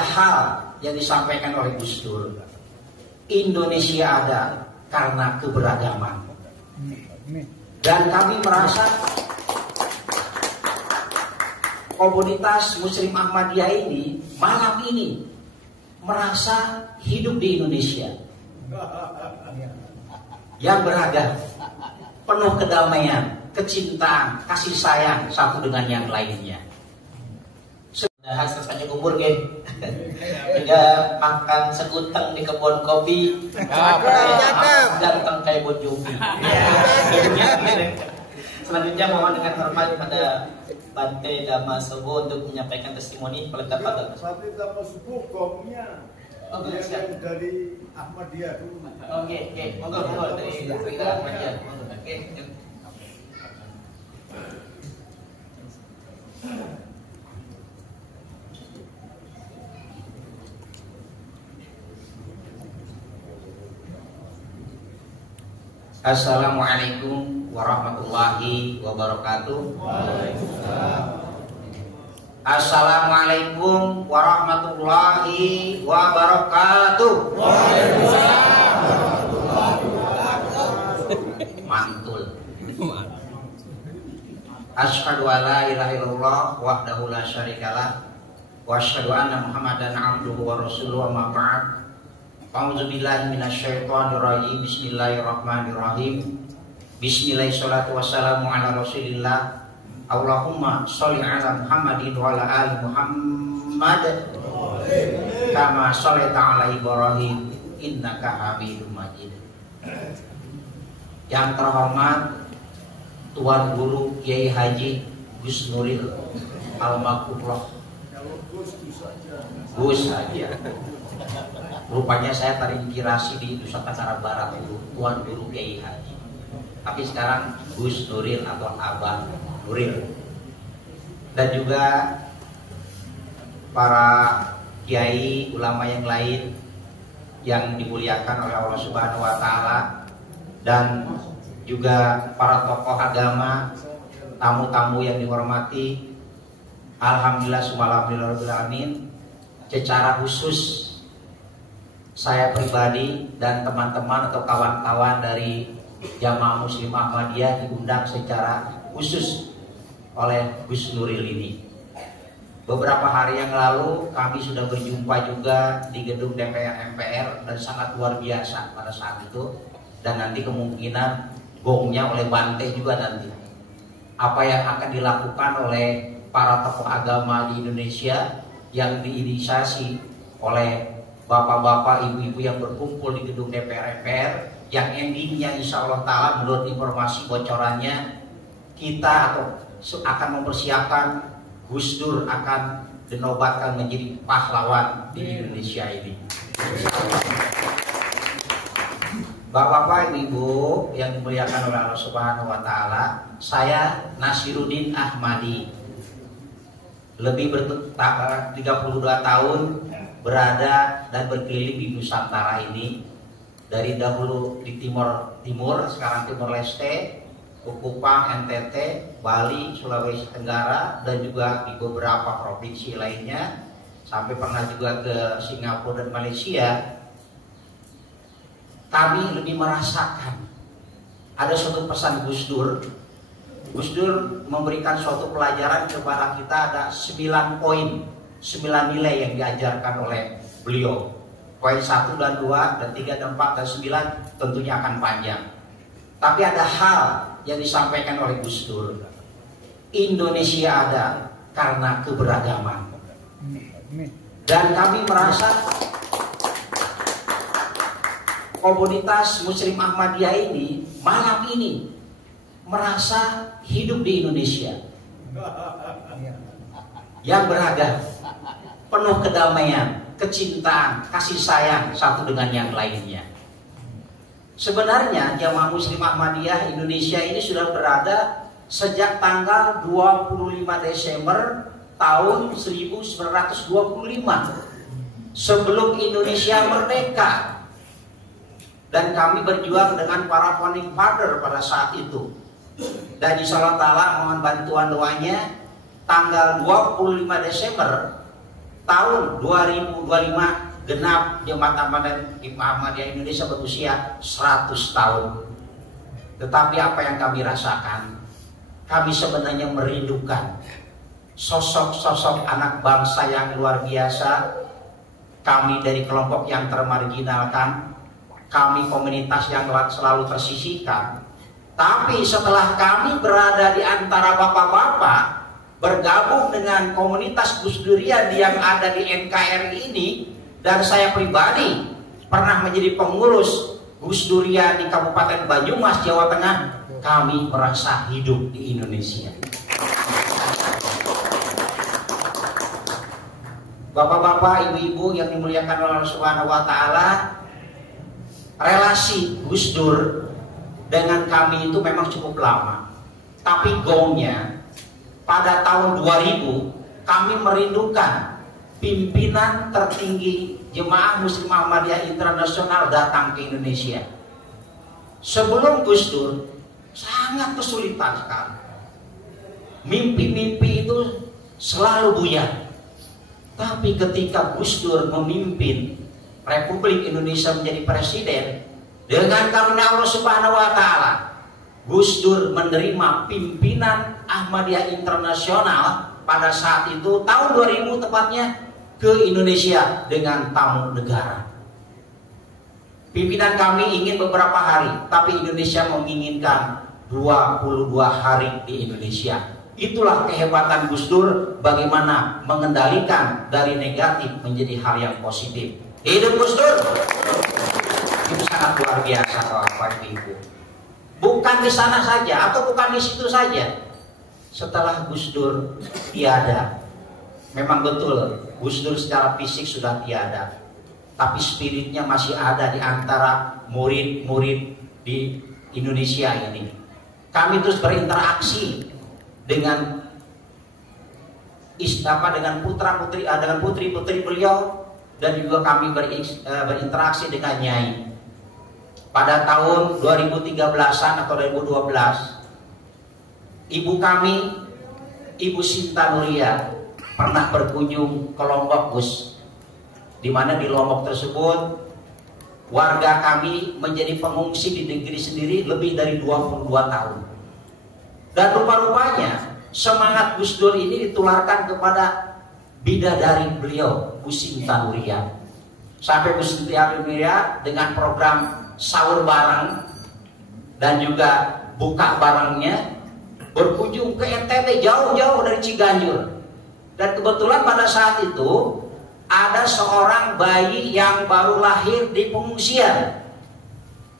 hal yang disampaikan oleh Gus Dur. Indonesia ada karena keberagaman. Dan kami merasa komunitas Muslim Ahmadiyah ini malam ini merasa hidup di Indonesia yang beragam, penuh kedamaian, kecintaan, kasih sayang satu dengan yang lainnya. Hasil saja kubur geng, juga makan sekuteng di kebun kopi, ganteng kayak Bon Jovi. Selanjutnya mohon dengan hormat pada Bante Damasobo untuk menyampaikan testimoni pelengkap pada. Bante Damasobo komnya. Oke, siap. Dari Ahmadiyah dulu. Oke, monggo dari Ahmadiyah. Oke. Assalamualaikum warahmatullahi wabarakatuh. Assalamualaikum warahmatullahi wabarakatuh. Mantul. Asyhadu an la ilaha illallah wahdahu la syarikalah wa asyhadu anna Muhammadan abduhu wa rasuluhu amma ba'd. A'udzubillahi minasyaitonirrajim. Bismillahirrahmanirrahim. Bismillah, sholatu wassalamu ala rasulillah. Allahumma sholli ala Muhammadin wa ala ali Muhammad kama shollaita ala Ibrahim innaka Hamidum Majid. Yang terhormat Tuan Guru Kiai Haji Gus Nuril Al-Makubroh. Gus saja. Rupanya saya terinspirasi di Nusa Tenggara Barat itu Tuan Guru Kiai Haji. Tapi sekarang Gus Nuril atau Abang Nuril. Dan juga para kiai ulama yang lain yang dimuliakan oleh Allah Subhanahu wa taala, dan juga para tokoh agama, tamu-tamu yang dihormati. Alhamdulillah subhanallah alamin. Secara khusus saya pribadi dan teman-teman atau kawan-kawan dari Jamaah Muslim Ahmadiyah diundang secara khusus oleh Gus Nuril ini. Beberapa hari yang lalu kami sudah berjumpa juga di gedung DPR MPR dan sangat luar biasa pada saat itu. Dan nanti kemungkinan gongnya oleh Bante juga nanti. Apa yang akan dilakukan oleh para tokoh agama di Indonesia yang diinisiasi oleh bapak-bapak, ibu-ibu yang berkumpul di gedung DPR MPR, yang endingnya insya Allah ta'ala menurut informasi bocorannya kita akan mempersiapkan Gus Dur akan dinobatkan menjadi pahlawan di Indonesia ini. Bapak-bapak, ibu yang dimuliakan oleh Allah Subhanahu wa taala, saya Nasiruddin Ahmadi, lebih 32 tahun berada dan berkeliling di Nusantara ini. Dari dahulu di Timur, sekarang Timor Leste, Kupang, NTT, Bali, Sulawesi Tenggara, dan juga di beberapa provinsi lainnya, sampai pernah juga ke Singapura dan Malaysia. Kami lebih merasakan ada suatu pesan Gus Dur. Gus Dur memberikan suatu pelajaran kepada kita, ada 9 poin, 9 nilai yang diajarkan oleh beliau. Poin 1 dan 2 dan 3 dan 4 dan 9 tentunya akan panjang. Tapi ada hal yang disampaikan oleh Gus Dur. Indonesia ada karena keberagaman. Dan kami merasa komunitas Muslim Ahmadiyah ini malam ini merasa hidup di Indonesia yang beragam, penuh kedamaian, kecintaan, kasih sayang satu dengan yang lainnya. Sebenarnya Jamaah Muslim Ahmadiyah Indonesia ini sudah berada sejak tanggal 25 Desember tahun 1925, sebelum Indonesia merdeka. Dan kami berjuang dengan para founding father pada saat itu. Dan insya Allah ta'ala mohon bantuan doanya, tanggal 25 Desember tahun 2025 genap Jemaat Ahmadiyah Indonesia berusia 100 tahun. Tetapi apa yang kami rasakan, kami sebenarnya merindukan sosok-sosok anak bangsa yang luar biasa. Kami dari kelompok yang termarginalkan, kami komunitas yang selalu tersisihkan. Tapi setelah kami berada di antara bapak-bapak, bergabung dengan komunitas Gus Durian yang ada di NKRI ini, dan saya pribadi pernah menjadi pengurus Gus Durian di Kabupaten Banyumas, Jawa Tengah, kami merasa hidup di Indonesia. Bapak-bapak, ibu-ibu yang dimuliakan oleh Allah Subhanahu wa Ta'ala, relasi Gus Dur dengan kami itu memang cukup lama. Tapi gongnya pada tahun 2000 kami merindukan pimpinan tertinggi Jemaah Muslim Ahmadiyah Internasional datang ke Indonesia. Sebelum Gus Dur sangat kesulitan sekali. Mimpi-mimpi itu selalu buyar. Tapi ketika Gus Dur memimpin Republik Indonesia menjadi presiden, dengan karunia Allah Subhanahu wa Ta'ala, Gus Dur menerima pimpinan Ahmadiyah Internasional pada saat itu tahun 2000 tepatnya ke Indonesia dengan tamu negara. Pimpinan kami ingin beberapa hari, tapi Indonesia menginginkan 22 hari di Indonesia. Itulah kehebatan Gus Dur, bagaimana mengendalikan dari negatif menjadi hal yang positif. Hidup Gus Dur! Itu sangat luar biasa, Bapak Ibu. Bukan di sana saja atau bukan di situ saja. Setelah Gus Dur tiada, memang betul Gus Dur secara fisik sudah tiada, tapi spiritnya masih ada di antara murid-murid di Indonesia ini. Kami terus berinteraksi dengan putra-putri, dengan putri-putri beliau, dan juga kami berinteraksi dengan Nyai. Pada tahun 2013-an atau 2012, ibu kami, Ibu Sinta Nuria, pernah berkunjung ke Lombok, Gus, di mana di Lombok tersebut warga kami menjadi pengungsi di negeri sendiri lebih dari 22 tahun. Dan rupa-rupanya semangat Gus Dur ini ditularkan kepada bidadari beliau, Bu Sinta Nuria. Sampai Bu Sinta Nuria dengan program sahur bareng dan juga buka barengnya berkunjung ke NTT, jauh-jauh dari Ciganjur. Dan kebetulan pada saat itu ada seorang bayi yang baru lahir di pengungsian,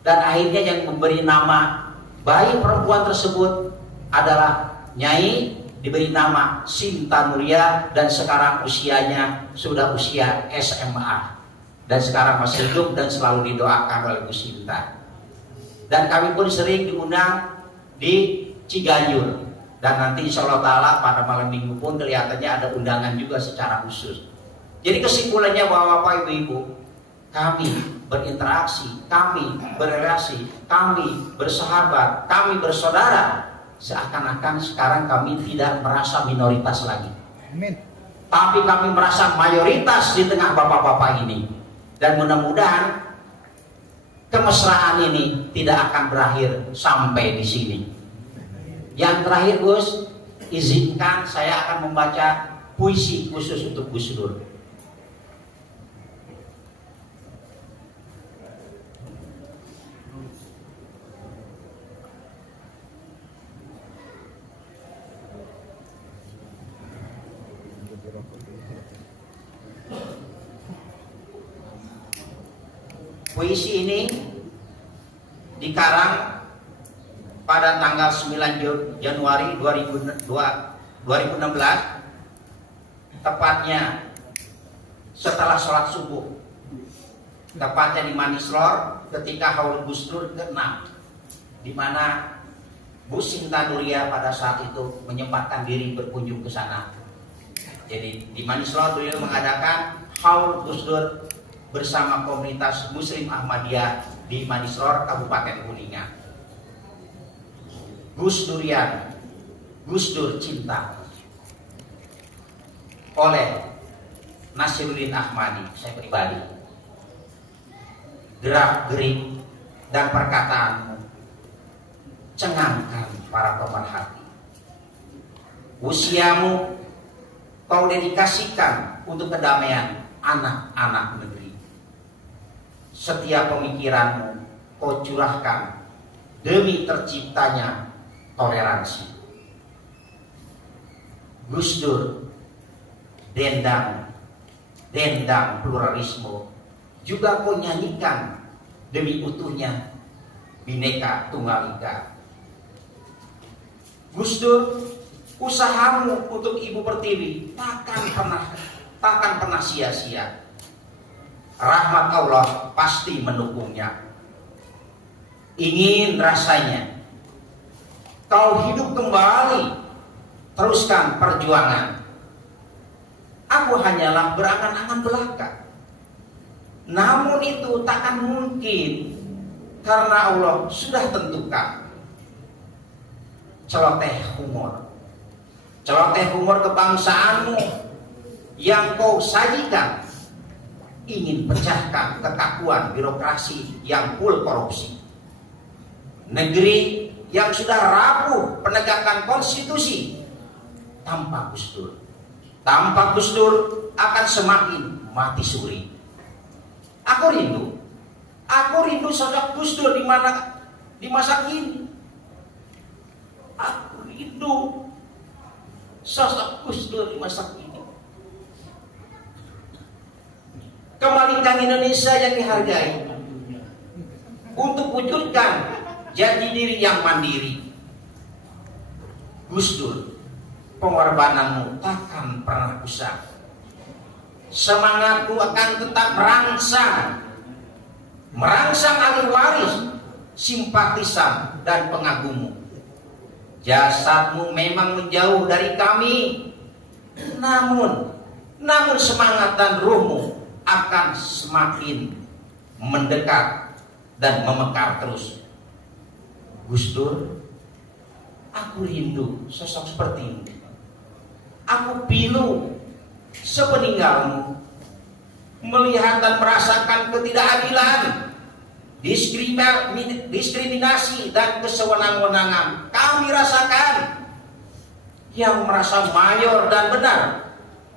dan akhirnya yang memberi nama bayi perempuan tersebut adalah Nyai, diberi nama Sinta Nuria, dan sekarang usianya sudah usia SMA, dan sekarang masih hidup dan selalu didoakan oleh Bu Sinta. Dan kami pun sering diundang di Ciganjur, dan nanti insya Allah ta'ala pada malam minggu pun kelihatannya ada undangan juga secara khusus. Jadi kesimpulannya bahwa Bapak Ibu-Ibu, kami berinteraksi, kami berrelasi, kami bersahabat, kami bersaudara, seakan-akan sekarang kami tidak merasa minoritas lagi. Amin. Tapi kami merasa mayoritas di tengah bapak-bapak ini. Dan mudah-mudahan kemesraan ini tidak akan berakhir sampai di sini. Yang terakhir, Gus, izinkan saya akan membaca puisi khusus untuk Gus Dur. Puisi ini dikarang pada tanggal 9 Januari 2016, tepatnya setelah sholat subuh, tepatnya di Manislor, ketika haul Gus Dur ke-6, di mana Bu Sinta Nuria pada saat itu menyempatkan diri berkunjung ke sana. Jadi di Manislor beliau mengadakan haul Gus Dur bersama komunitas Muslim Ahmadiyah di Manislor, Kabupaten Kuningan. Gus Durian, Gus Dur cinta. Oleh Nasiruddin Ahmadi, saya pribadi, gerak-gerik dan perkataanmu cengangkan para pemerhati. Usiamu kau dedikasikan untuk kedamaian anak-anak negeri. Setiap pemikiranmu kau curahkan demi terciptanya toleransi. Gus Dur, dendang pluralisme juga kau nyanyikan demi utuhnya Bhinneka Tunggal Ika. Gus Dur, usahamu untuk Ibu Pertiwi takkan pernah sia-sia. Rahmat Allah pasti mendukungnya. Ingin rasanya kau hidup kembali, teruskan perjuangan. Aku hanyalah berangan-angan belaka. Namun itu takkan mungkin karena Allah sudah tentukan. Celoteh humor kebangsaanmu yang kau sajikan ingin pecahkan kekakuan birokrasi yang full korupsi. Negeri yang sudah rapuh penegakan konstitusi tanpa Gus Dur akan semakin mati suri. Aku rindu sosok Gus Dur di masa kini. Aku rindu sosok Gus Dur di masa kini. Kembalikan Indonesia yang dihargai untuk wujudkan jati diri yang mandiri. Gus Dur, pengorbananmu takkan pernah usang. Semangatku akan tetap merangsang ahli waris, simpatisan dan pengagummu. Jasadmu memang menjauh dari kami, namun semangat dan ruhmu akan semakin mendekat dan memekar terus. Gus Dur, aku rindu sosok sepertimu. Aku pilu sepeninggalmu melihat dan merasakan ketidakadilan, diskriminasi dan kesewenang-wenangan kami rasakan. Yang merasa mayor dan benar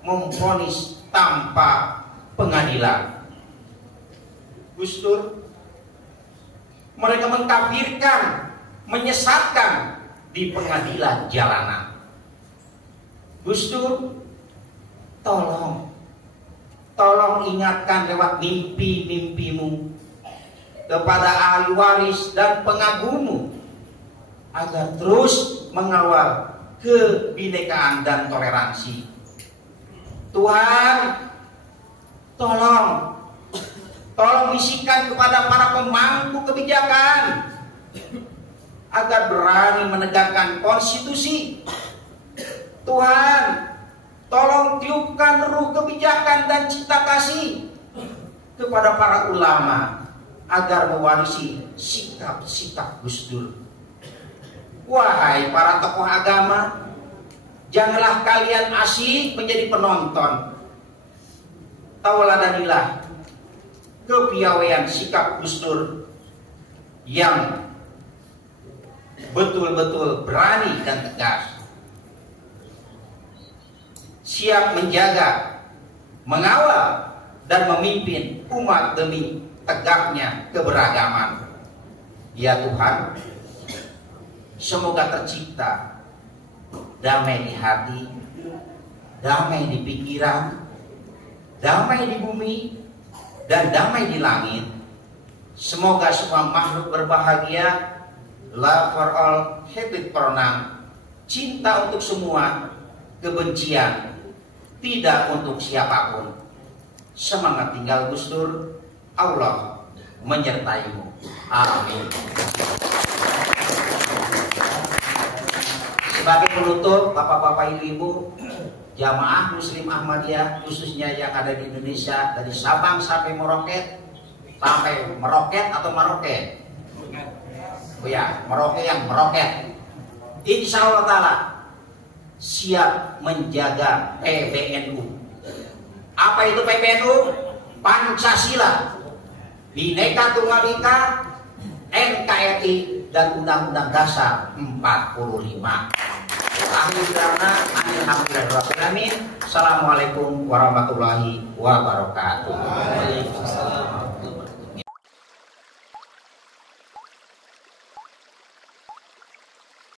memvonis tanpa pengadilan. Gus Dur, mereka mengkafirkan, menyesatkan di pengadilan jalanan. Gus Dur, tolong ingatkan lewat mimpi-mimpimu kepada ahli waris dan pengagummu agar terus mengawal kebinekaan dan toleransi. Tuhan, tolong bisikan kepada para pemangku kebijakan agar berani menegakkan konstitusi. Tuhan, tolong tiupkan ruh kebijakan dan cinta kasih kepada para ulama agar mewarisi sikap-sikap Gus Dur. Wahai para tokoh agama, janganlah kalian asyik menjadi penonton. Tauladanilah kepiawaian sikap Gus Dur yang betul-betul berani dan tegas, siap menjaga, mengawal, dan memimpin umat demi tegaknya keberagaman. Ya Tuhan, semoga tercipta damai di hati, damai di pikiran, damai di bumi, dan damai di langit. Semoga semua makhluk berbahagia, love for all, hatred for none, cinta untuk semua, kebencian tidak untuk siapapun. Semangat tinggal Gus Dur, Allah menyertaimu. Amin. Sebagai penutup, bapak-bapak, ibu-ibu, jamaah Muslim Ahmadiyah khususnya yang ada di Indonesia dari Sabang sampai Merauke, atau Maroke. Oh ya, Merauke yang meroket. Insya Allah Ta'ala siap menjaga PBNU Apa itu PBNU? Pancasila, Bhinneka Tunggal Ika, NKRI, dan Undang-Undang Dasar 45. Alhamdulillahirrahmanirrahim. Assalamualaikum warahmatullahi wabarakatuh. Waalaikumsalam.